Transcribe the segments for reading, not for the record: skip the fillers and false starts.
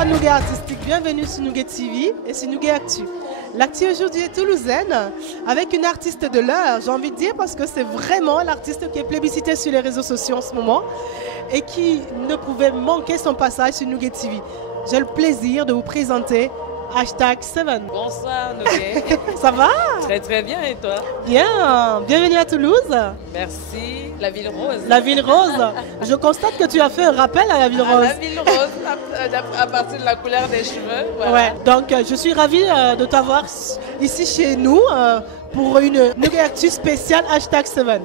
à Nouguet Artistique, bienvenue sur Nouguet TV et sur Nouguet Actu. L'actu aujourd'hui est toulousaine avec une artiste de l'heure, j'ai envie de dire, parce que c'est vraiment l'artiste qui est plébiscité sur les réseaux sociaux en ce moment et qui ne pouvait manquer son passage sur Nouguet TV. J'ai le plaisir de vous présenter #7. Bonsoir Nouguet. Ça va? Très très bien, et toi? Bien, bienvenue à Toulouse. Merci. La ville rose. La ville rose. Je constate que tu as fait un rappel à la ville rose. La ville rose, à partir de la couleur des cheveux. Voilà. Ouais, donc je suis ravie de t'avoir ici chez nous pour une Nouguet Actu spéciale #7.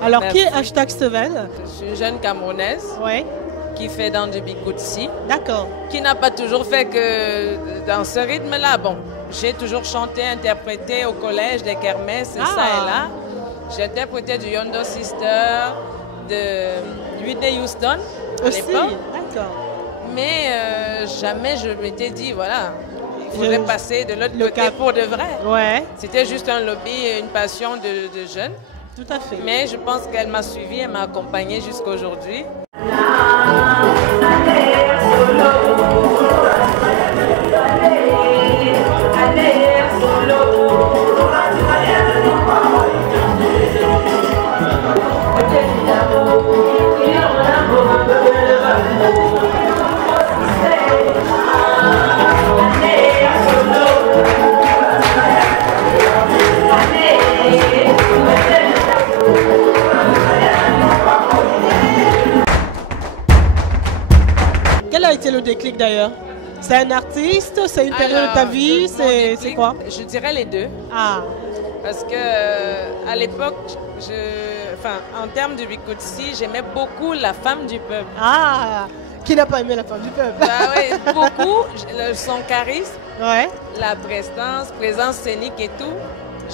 Alors, merci. qui est #7? Je suis une jeune Camerounaise Ouais, qui fait dans du bikutsi, d'accord. qui n'a pas toujours fait que dans ce rythme-là. Bon, j'ai toujours chanté, interprété au collège, des kermesses, ça et là. J'ai interprété du Yondo Sister, de Whitney Houston à Aussi, l'époque. d'accord. Mais jamais je m'étais dit, voilà, il faudrait passer de l'autre côté cap. pour de vrai. Ouais, C'était juste un lobby et une passion de jeune. tout à fait. Mais je pense qu'elle m'a suivi, elle m'a accompagnée jusqu'à aujourd'hui. Quel a été le déclic d'ailleurs? C'est un artiste, c'est une période de ta vie, c'est quoi? Je dirais les deux. Ah, Parce que à l'époque, en termes de bikutsi, j'aimais beaucoup la femme du peuple. ah, qui n'a pas aimé la femme du peuple? Bah ouais, beaucoup, son charisme, Ouais, la présence scénique et tout.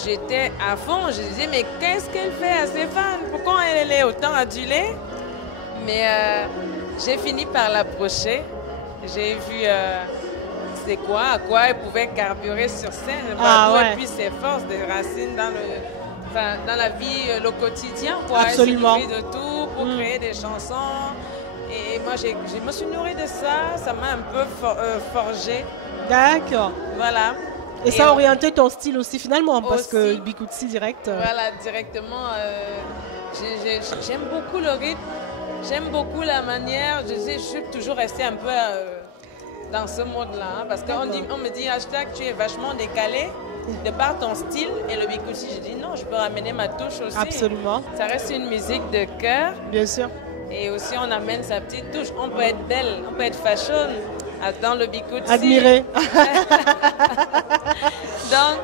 J'étais à fond, je disais mais qu'est-ce qu'elle fait à ses fans? Pourquoi elle est autant adulée? Mais j'ai fini par l'approcher. J'ai vu c'est quoi, à quoi elle pouvait carburer sur scène, ouais. et puis ses forces, des racines dans la vie, le quotidien. Quoi. Absolument. Elle s'est nourrie de tout pour créer des chansons. Et moi, je me suis nourrie de ça, ça m'a un peu forgé. d'accord. Voilà. Et ça a orienté ton style aussi finalement, parce Aussi. que Bikutsi direct. Voilà, directement. J'aime beaucoup le rythme, j'aime beaucoup la manière. Je suis toujours restée un peu dans ce mode-là. Hein, parce qu'on me dit #, tu es vachement décalé de par ton style. Et le Bikutsi, je dis non, je peux ramener ma touche aussi. Absolument. Ça reste une musique de cœur. Bien sûr. Et aussi, on amène sa petite touche. On peut être belle, on peut être fashion dans le Bikutsi. Admiré. Donc,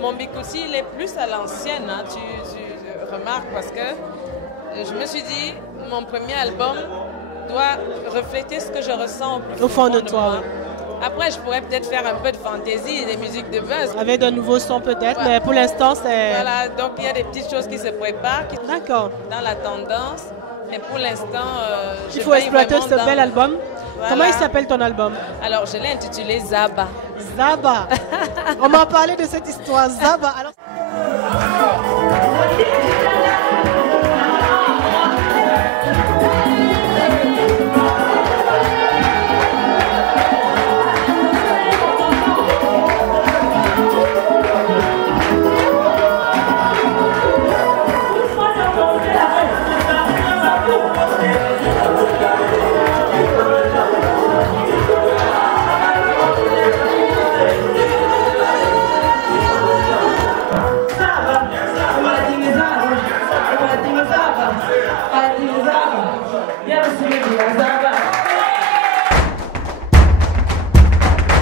mon bikutsi, il est plus à l'ancienne, hein, tu remarques, parce que je me suis dit, mon premier album doit refléter ce que je ressens au plus Au fond de moi. toi. Après, je pourrais peut-être faire un peu de fantaisie, des musiques de buzz. Avec de nouveaux sons peut-être, Ouais. mais pour l'instant c'est... Voilà, donc il y a des petites choses qui se préparent, qui sont D'accord. dans la tendance. Mais pour l'instant, Il faut exploiter ce bel album. Voilà. Comment il s'appelle ton album? Alors, je l'ai intitulé Zaba. Zaba. On m'a parlé de cette histoire. Zaba. Alors...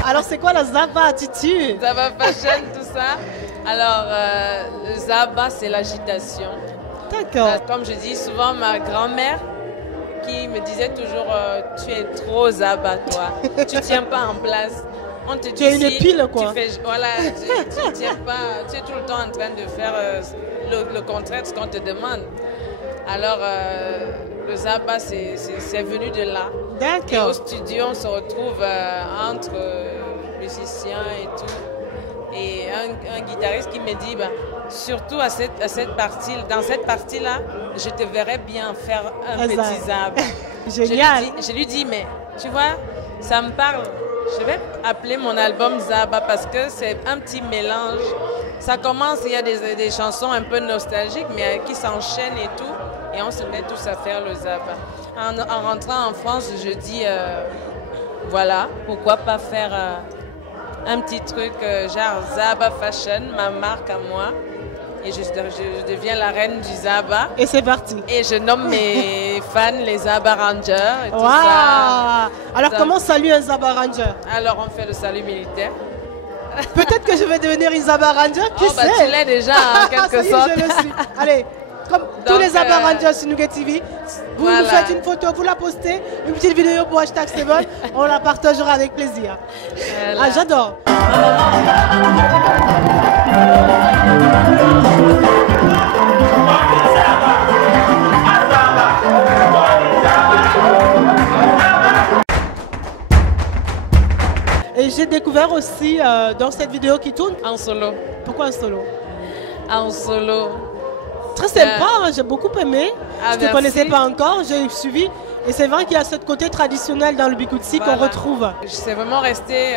Alors c'est quoi la Zaba attitude? Zaba fashion, tout ça. Alors, le Zaba, c'est l'agitation. D'accord. Comme je dis souvent, ma grand-mère qui me disait toujours tu es trop Zaba, toi. Tu tiens pas en place. On te dit Tu es une pile, quoi. Voilà, tu tiens pas. Tu es tout le temps en train de faire le contraire de ce qu'on te demande. Alors, le Zaba, c'est venu de là. Et D'accord. au studio, on se retrouve entre musiciens et tout. Et un guitariste qui me dit, bah, surtout dans cette partie-là, je te verrais bien faire un petit Zaba. Génial. Je lui dis, mais tu vois, ça me parle. Je vais appeler mon album Zaba parce que c'est un petit mélange. Ça commence, il y a des chansons un peu nostalgiques, mais qui s'enchaînent et tout. Et on se met tous à faire le Zaba. En rentrant en France, je dis, voilà, pourquoi pas faire un petit truc genre Zaba Fashion, ma marque à moi. Et je deviens la reine du Zaba. Et c'est parti. Et je nomme mes fans les Zaba Rangers et tout Wow. ça. Alors, Donc, comment saluer un Zaba Ranger? alors on fait le salut militaire. Peut-être que je vais devenir une Zaba Ranger, qui Bah, sait? tu l'es déjà en quelque Ça y est, sorte. je le suis. Allez, comme tous Donc, les Zaba Rangers sur Nougat TV, vous voilà. nous faites une photo, vous la postez, une petite vidéo pour hashtag c'est bon, on la partagera avec plaisir. Voilà. Ah, j'adore. Et j'ai découvert aussi dans cette vidéo qui tourne, En solo. pourquoi un solo? En solo. Très sympa, hein, j'ai beaucoup aimé. Ah, Je ne te merci. connaissais pas encore, j'ai suivi. Et c'est vrai qu'il y a ce côté traditionnel dans le Bikutsi qu'on Voilà. retrouve. C'est vraiment resté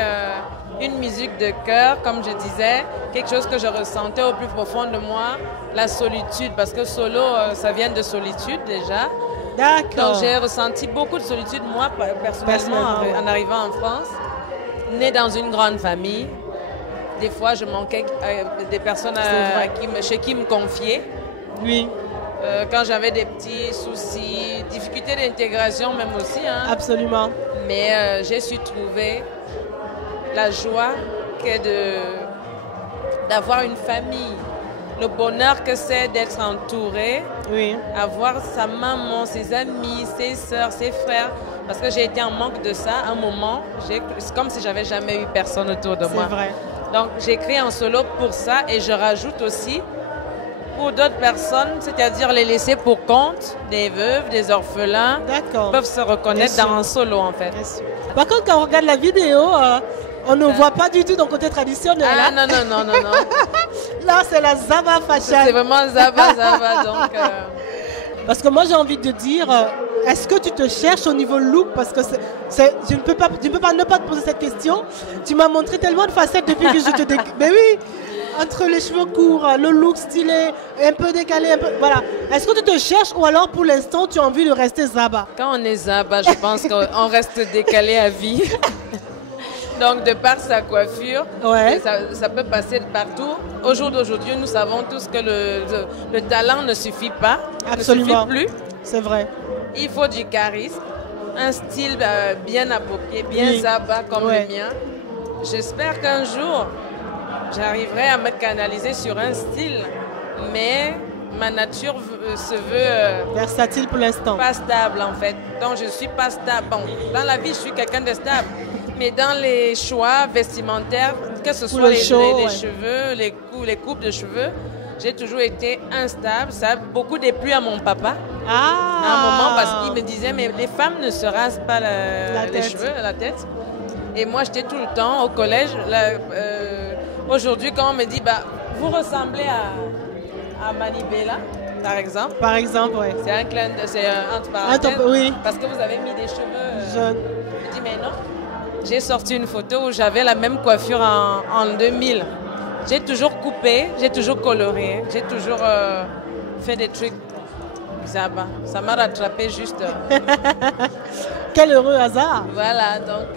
une musique de cœur, comme je disais, quelque chose que je ressentais au plus profond de moi, la solitude, parce que solo, ça vient de solitude déjà. D'accord. Donc j'ai ressenti beaucoup de solitude, moi, personnellement, ouais. en arrivant en France. Née dans une grande famille, des fois je manquais des personnes chez qui me confier. Oui, Quand j'avais des petits soucis, difficultés d'intégration même aussi. Hein. absolument. Mais j'ai su trouver la joie d'avoir une famille, le bonheur que c'est d'être entouré, Oui, avoir sa maman, ses amis, ses soeurs, ses frères. Parce que j'ai été en manque de ça à un moment. C'est comme si j'avais jamais eu personne autour de moi. c'est vrai. Donc j'écris en solo pour ça et je rajoute aussi pour d'autres personnes, c'est-à-dire les laisser pour compte, des veuves, des orphelins, D'accord. peuvent se reconnaître Bien sûr. dans un solo en fait. Bien sûr. Par contre, quand on regarde la vidéo, on ne voit pas du tout ton côté traditionnel. Ah hein. non. Là, c'est la Zaba Fashion. C'est vraiment Zaba. Donc, Parce que moi, j'ai envie de dire, est-ce que tu te cherches au niveau look? Parce que je ne peux pas ne pas te poser cette question. Tu m'as montré tellement de facettes depuis que je te découvre. Mais oui, entre les cheveux courts, le look stylé, un peu décalé, un peu... Voilà. Est-ce que tu te cherches ou alors pour l'instant, tu as envie de rester Zaba? quand on est Zaba, je pense qu'on reste décalé à vie. Donc, de par sa coiffure, Ouais. ça peut passer de partout. Au jour d'aujourd'hui, nous savons tous que le talent ne suffit pas, Absolument. ne suffit plus. C'est vrai. Il faut du charisme, un style bien approprié, bien Oui. Zaba comme Ouais. le mien. J'espère qu'un jour, j'arriverai à me canaliser sur un style, mais ma nature se veut Versatile pour l'instant. pas stable en fait. Donc je suis pas stable. Bon, dans la vie, je suis quelqu'un de stable. Mais dans les choix vestimentaires, que ce soit le les show, ouais. cheveux, les coupes de cheveux, j'ai toujours été instable. Ça a beaucoup déplu à mon papa Ah. à un moment parce qu'il me disait mais les femmes ne se rasent pas les tête. cheveux, la tête. Et moi j'étais tout le temps au collège. Aujourd'hui quand on me dit bah vous ressemblez à Manibela par exemple, Par exemple, ouais. c'est un clin d'œil, c'est un entre parenthèses, Oui. parce que vous avez mis des cheveux. Jeune. Je dis mais non. J'ai sorti une photo où j'avais la même coiffure en 2000. J'ai toujours coupé, j'ai toujours coloré, j'ai toujours fait des trucs Zaba. Ça m'a rattrapé juste. Quel heureux hasard. Voilà, donc.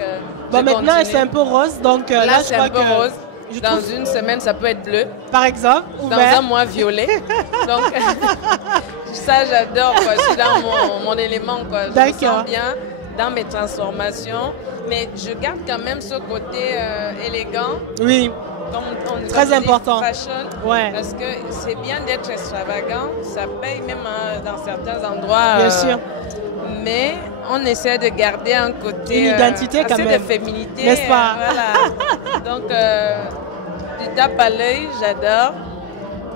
Bon, je maintenant, continue. c'est un peu rose, donc Là, là, je c'est crois un peu que... rose. je Dans trouve- une semaine, ça peut être bleu. Par exemple, Dans ouvert. un mois, violet. Donc, ça, j'adore. Quoi. Je suis dans mon élément. Quoi. Je me D'accord. sens bien dans mes transformations. Mais je garde quand même ce côté élégant. Oui, Comme Très on dit, important. Fashion, Ouais. Parce que c'est bien d'être extravagant. Ça paye même dans certains endroits. bien sûr. Mais on essaie de garder un côté Une identité assez quand même. de féminité. N'est-ce pas? Voilà. Donc, du tape à l'œil, j'adore.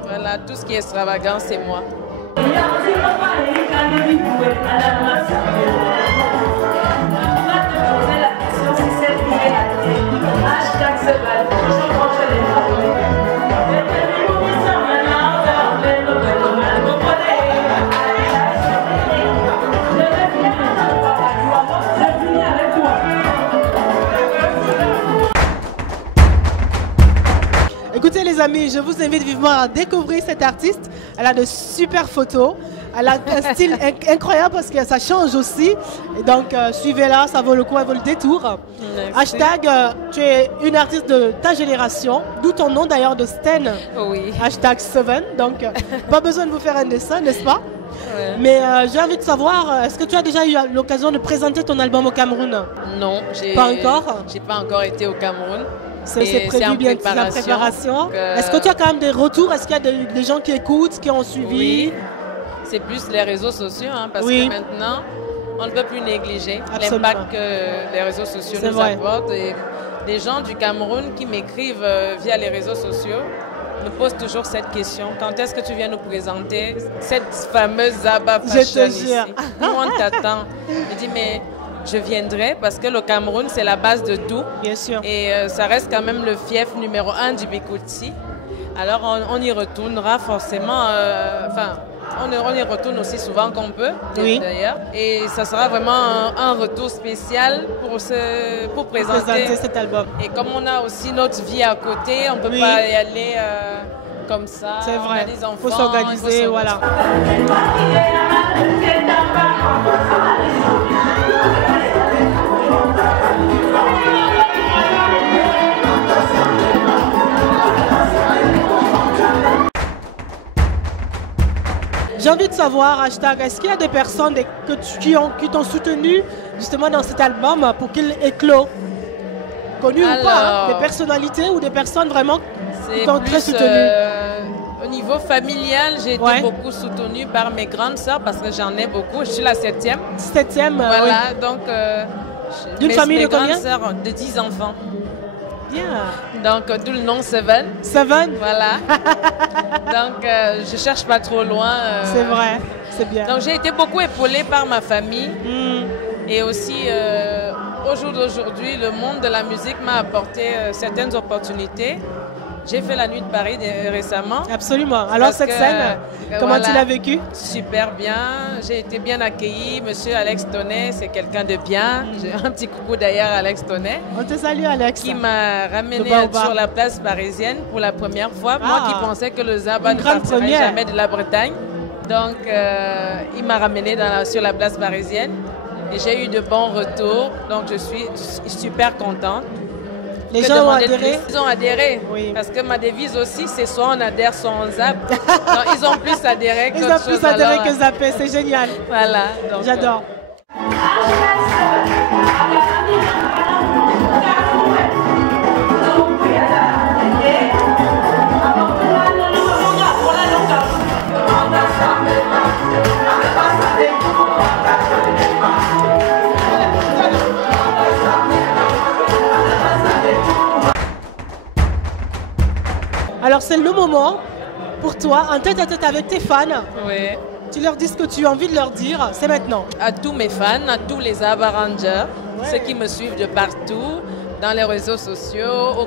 Voilà, tout ce qui est extravagant, c'est moi. les amis, je vous invite vivement à découvrir cette artiste. Elle a de super photos. Elle a un style incroyable parce que ça change aussi. Et donc, suivez-la, ça vaut le coup, elle vaut le détour. Merci. Hashtag, tu es une artiste de ta génération, d'où ton nom d'ailleurs de Sten. Oui. Hashtag Seven. Donc, pas besoin de vous faire un dessin, n'est-ce pas? Ouais. Mais j'ai envie de savoir, est-ce que tu as déjà eu l'occasion de présenter ton album au Cameroun? Non, Pas encore? J'ai pas encore été au Cameroun. C'est Et prévu en bien, c'est la préparation. Est-ce que tu as quand même des retours? Est-ce qu'il y a des gens qui écoutent, qui ont suivi? Oui. C'est plus les réseaux sociaux, hein, parce que maintenant, on ne peut plus négliger l'impact que les réseaux sociaux nous apportent. Et les gens du Cameroun qui m'écrivent via les réseaux sociaux me posent toujours cette question. Quand est-ce que tu viens nous présenter cette fameuse Zaba Fashion ici? Nous, on t'attend. Je dis, mais je viendrai parce que le Cameroun, c'est la base de tout. Bien sûr. Et ça reste quand même le fief numéro 1 du Bikouti. Alors, on y retournera forcément. On y retourne aussi souvent qu'on peut, d'ailleurs. Et ça sera vraiment un retour spécial pour présenter cet album. Et comme on a aussi notre vie à côté, on ne peut pas y aller comme ça. C'est vrai. On a des enfants, il faut s'organiser, voilà. J'ai envie de savoir, hashtag, est-ce qu'il y a des personnes qui t'ont soutenu justement dans cet album pour qu'il éclose? Connues ou pas, hein, des personnalités ou des personnes vraiment qui t'ont très soutenu? Au niveau familial, j'ai été beaucoup soutenue par mes grandes sœurs parce que j'en ai beaucoup. Je suis la 7e. 7e, voilà, donc d'une famille de combien? Mes grandes sœurs de 10 enfants. Bien. Donc, d'où le nom Seven. Seven. Voilà. Donc, je cherche pas trop loin. C'est vrai, c'est bien. Donc, j'ai été beaucoup épaulée par ma famille. Et aussi, au jour d'aujourd'hui, le monde de la musique m'a apporté certaines opportunités. J'ai fait la nuit de Paris récemment. Absolument. Alors cette scène, comment tu l'as vécue? Super bien. J'ai été bien accueillie. Monsieur Alex Tonnet, c'est quelqu'un de bien. J'ai un petit coucou d'ailleurs à Alex Tonnet. On te salue Alex. Qui m'a ramené sur la place parisienne pour la première fois. Moi qui pensais que le Zaba ne partirait jamais de la Bretagne. Donc il m'a ramené sur la place parisienne. Et j'ai eu de bons retours. Donc je suis super contente. Les gens ont adhéré? Ils ont adhéré. Oui. Parce que ma devise aussi, c'est soit on adhère, soit on zappe. Donc, ils ont plus adhéré que Ils ont plus adhéré que zappé, c'est génial. Voilà. J'adore. Alors c'est le moment pour toi, en tête à tête avec tes fans. Oui. Tu leur dis ce que tu as envie de leur dire, c'est maintenant. À tous mes fans, à tous les Zaba Rangers, ceux qui me suivent de partout, dans les réseaux sociaux,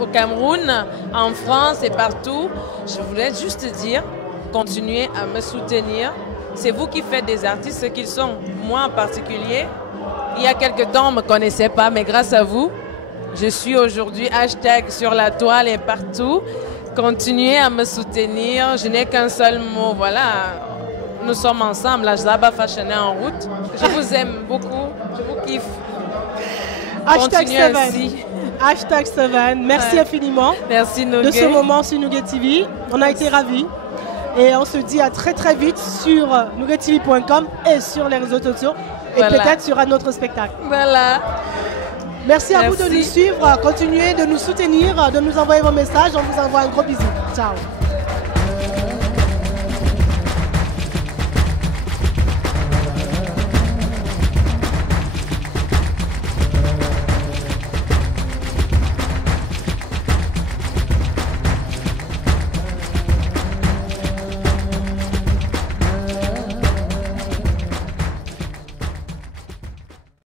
au Cameroun, en France et partout, je voulais juste dire, continuez à me soutenir. C'est vous qui faites des artistes ce qu'ils sont. Moi en particulier, il y a quelques temps on ne me connaissait pas, mais grâce à vous, je suis aujourd'hui hashtag sur la toile et partout. Continuez à me soutenir. Je n'ai qu'un seul mot. Voilà, nous sommes ensemble. La Zaba Fashion est en route. Je vous aime beaucoup. Je vous kiffe. Hashtag Continuez ainsi. Hashtag Seven. Merci infiniment. Merci Nouguet. De ce moment sur Nouguet TV. On a été ravis. Et on se dit à très très vite sur nouguettv.com et sur les réseaux sociaux. Et peut-être sur un autre spectacle. Voilà. Merci à vous de nous suivre, continuez de nous soutenir, de nous envoyer vos messages. On vous envoie un gros bisou. Ciao.